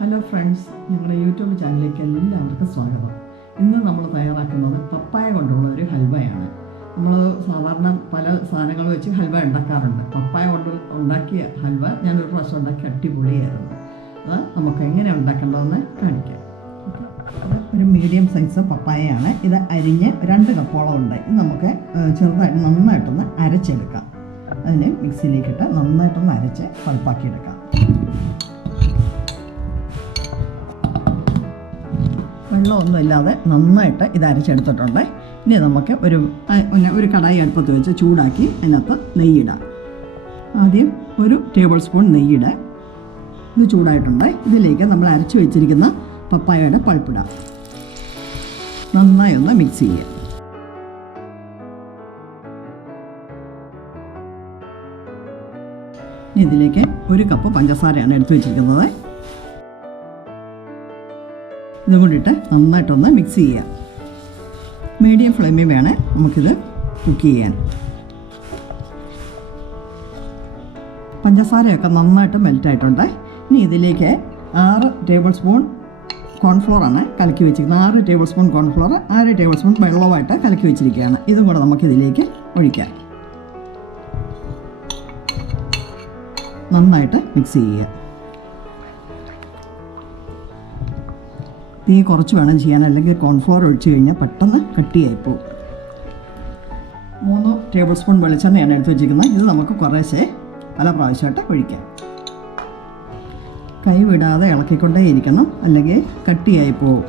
Hello friends ഞങ്ങളുടെ YouTube ചാനലിലേക്ക് എല്ലാവർക്കും സ്വാഗതം. ഇന്ന് നമ്മൾ തയ്യാറാക്കുന്നത് പപ്പായ കൊണ്ടുള്ള ഒരു ഹൽവയാണ്. നമ്മൾ സാധാരണ പല സാധനങ്ങൾ വെച്ച് ഹൽവ ഉണ്ടാക്കാറുണ്ട്. പപ്പായ കൊണ്ട് ഉണ്ടാക്കിയ ഹൽവ ഞാനൊരു പ്രാവശ്യം ഉണ്ടാക്കി അടിപൊളിയായിരുന്നു. അത് നമുക്ക് എങ്ങനെ ഉണ്ടാക്കേണ്ടതെന്ന് കാണിക്കാം. ഒരു മീഡിയം സൈസ് പപ്പായയാണ്. ഇത് അരിഞ്ഞ് രണ്ട് കപ്പോളം ഉണ്ട്. ഇത് നമുക്ക് ചെറുതായിട്ട് നന്നായിട്ടൊന്ന് അരച്ചെടുക്കാം. അതിന് മിക്സിയിലേക്കിട്ട് നന്നായിട്ടൊന്ന് അരച്ച് പൾപ്പാക്കിയെടുക്കാം. വെള്ളമൊന്നും ഇല്ലാതെ നന്നായിട്ട് ഇത് അരച്ചെടുത്തിട്ടുണ്ട്. ഇനി നമുക്ക് ഒരു പിന്നെ ഒരു കടായി അടുപ്പത്ത് വെച്ച് ചൂടാക്കി അതിനകത്ത് നെയ്യിടാം. ആദ്യം ഒരു ടേബിൾ സ്പൂൺ നെയ്യിടാം. ഇത് ചൂടായിട്ടുണ്ട്. ഇതിലേക്ക് നമ്മൾ അരച്ച് വെച്ചിരിക്കുന്ന പപ്പായയുടെ പൾപ്പിടാം. നന്നായി ഒന്ന് മിക്സ് ചെയ്യുക. ഇതിലേക്ക് ഒരു കപ്പ് പഞ്ചസാരയാണ് എടുത്തു വെച്ചിരിക്കുന്നത്. ഇതും കൂടിയിട്ട് നന്നായിട്ടൊന്ന് മിക്സ് ചെയ്യുക. മീഡിയം ഫ്ലെയിമിൽ വേണേൽ നമുക്കിത് കുക്ക് ചെയ്യാൻ. പഞ്ചസാരയൊക്കെ നന്നായിട്ട് മെൽറ്റായിട്ടുണ്ട് ഇനി ഇതിലേക്ക് ആറ് ടേബിൾ സ്പൂൺ കോൺഫ്ലോറാണ് കലക്കി വെച്ചിരിക്കുന്നത്. ആറ് ടേബിൾ സ്പൂൺ കോൺഫ്ലോർ ആറ് ടേബിൾ സ്പൂൺ വെള്ളമായിട്ട് കലക്കി വെച്ചിരിക്കുകയാണ്. ഇതും കൂടെ നമുക്കിതിലേക്ക് ഒഴിക്കാം. നന്നായിട്ട് മിക്സ് ചെയ്യുക. തീ കുറച്ച് വേണം ചെയ്യാൻ അല്ലെങ്കിൽ കോൺഫ്ലോർ ഒഴിച്ച് കഴിഞ്ഞാൽ പെട്ടെന്ന് കട്ടിയായി പോകും മൂന്ന് ടേബിൾ സ്പൂൺ വെളിച്ചെണ്ണയാണ് എടുത്ത് വെച്ചിരിക്കുന്നത്. ഇത് നമുക്ക് കുറേശ്ശെ പല പ്രാവശ്യമായിട്ട് ഒഴിക്കാം. കൈ വിടാതെ ഇളക്കിക്കൊണ്ടേ ഇരിക്കണം അല്ലെങ്കിൽ കട്ടിയായി പോകും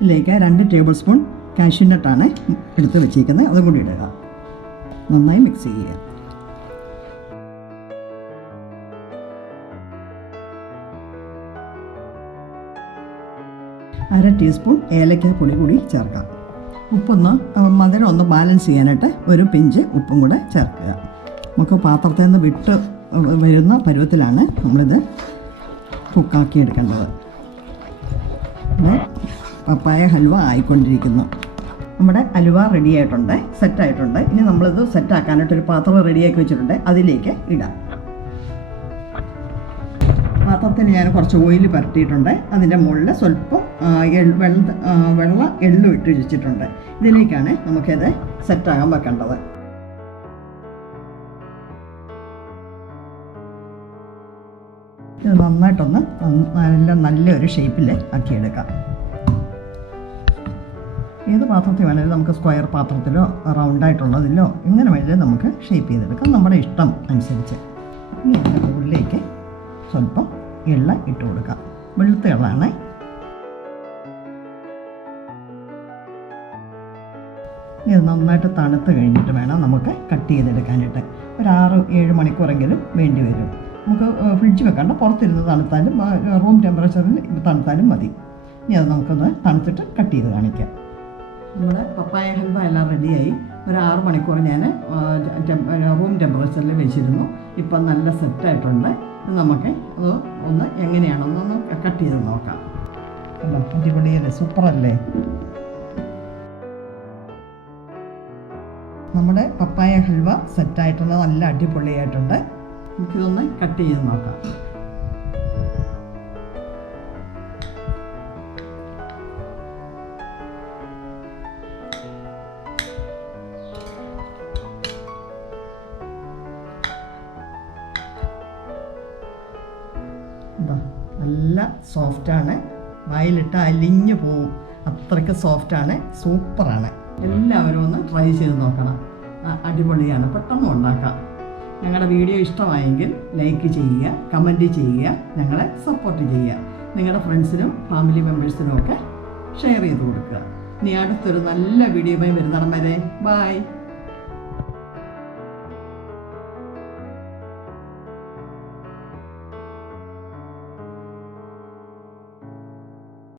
ഇതിലേക്ക് രണ്ട് ടേബിൾ സ്പൂൺ കാഷ്യൂനട്ടാണ് എടുത്ത് വെച്ചിരിക്കുന്നത്. അതും കൂടി ഇടുക. നന്നായി മിക്സ് ചെയ്യുക. അര ടീസ്പൂൺ ഏലക്ക പൊടി കൂടി ചേർക്കാം. ഉപ്പൊന്ന് മധുരം ഒന്ന് ബാലൻസ് ചെയ്യാനായിട്ട് ഒരു പിഞ്ച് ഉപ്പും കൂടെ ചേർക്കുക. നമുക്ക് പാത്രത്തിൽ നിന്ന് വിട്ട് വരുന്ന പരുവത്തിലാണ് നമ്മളിത് കുക്കാക്കി എടുക്കേണ്ടത്. പപ്പായ ഹൽവ ആയിക്കൊണ്ടിരിക്കുന്നു. നമ്മുടെ അലുവ റെഡി ആയിട്ടുണ്ട് സെറ്റായിട്ടുണ്ട് ഇനി നമ്മളിത് സെറ്റാക്കാനായിട്ട് ഒരു പാത്രം റെഡിയാക്കി വെച്ചിട്ടുണ്ട് അതിലേക്ക് ഇടാം. പാത്രത്തിന് ഞാൻ കുറച്ച് ഓയിൽ പരട്ടിയിട്ടുണ്ട് അതിന്റെ മുകളിൽ സ്വല്പം വെള്ള എള്ളും ഇട്ട് വെച്ചിട്ടുണ്ട് ഇതിലേക്കാണ് നമുക്കിത് സെറ്റാകാൻ വെക്കേണ്ടത്. ഇത് നന്നായിട്ടൊന്ന് നന്ന- നല്ല നല്ലൊരു ഷേപ്പിൽ ആക്കിയെടുക്കാം. ഏത് പാത്രത്തിൽ വേണമെങ്കിലും നമുക്ക് സ്ക്വയർ പാത്രത്തിലോ റൗണ്ടായിട്ടുള്ളതിലോ എങ്ങനെ വേണമെങ്കിലും നമുക്ക് ഷേപ്പ് ചെയ്തെടുക്കാം. നമ്മുടെ ഇഷ്ടം അനുസരിച്ച്. ഇനി അതിന്റെ മുകളിലേക്ക് സ്വല്പം എള്ള ഇട്ട് കൊടുക്കാം. വെളുത്ത എള്ളാണ് ഇത് നന്നായിട്ട് തണുത്ത് കഴിഞ്ഞിട്ട് വേണം നമുക്ക് കട്ട് ചെയ്തെടുക്കാനായിട്ട്. ഒരു ആറ് ഏഴ് മണിക്കൂറെങ്കിലും വേണ്ടി വരും. നമുക്ക് ഫ്രിഡ്ജ് വെക്കണ്ട പുറത്തിരുന്ന് തണുത്താലും റൂം ടെമ്പറേച്ചറിൽ തണുത്താലും മതി. ഇനി അത് നമുക്കൊന്ന് തണുത്തിട്ട് കട്ട് ചെയ്ത് കാണിക്കാം. നമ്മുടെ പപ്പായ ഹൽവ എല്ലാം റെഡിയായി. ഒരു ആറ് മണിക്കൂർ ഞാൻ റൂം ടെമ്പറേച്ചറിൽ വെച്ചിരുന്നു. ഇപ്പം നല്ല സെറ്റായിട്ടുണ്ട്. നമുക്ക് അത് ഒന്ന് എങ്ങനെയാണെന്നൊന്ന് കട്ട് ചെയ്ത് നോക്കാം. അടിപൊളിയല്ലേ? സൂപ്പറല്ലേ? നമ്മുടെ പപ്പായ ഹൽവ സെറ്റായിട്ടുണ്ട് നല്ല അടിപൊളിയായിട്ടുണ്ട്. നമുക്കിതൊന്ന് കട്ട് ചെയ്ത് നോക്കാം. നല്ല സോഫ്റ്റാണ് വായിലിട്ട് അലിഞ്ഞു പോവും. അത്രയ്ക്ക് സോഫ്റ്റാണ് സൂപ്പറാണ്. എല്ലാവരും ഒന്ന് ട്രൈ ചെയ്ത് നോക്കണം. അടിപൊളിയാണ്. പെട്ടെന്ന് ഉണ്ടാക്കാം. ഞങ്ങളുടെ വീഡിയോ ഇഷ്ടമായെങ്കിൽ ലൈക്ക് ചെയ്യുക കമന്റ് ചെയ്യുക ഞങ്ങളെ സപ്പോർട്ട് ചെയ്യുക. നിങ്ങളുടെ ഫ്രണ്ട്സിനും ഫാമിലി മെമ്പേഴ്സിനും ഒക്കെ ഷെയർ ചെയ്ത് കൊടുക്കുക. ഇനി അടുത്തൊരു നല്ല വീഡിയോ വരുന്നിടം വരെ ബായ്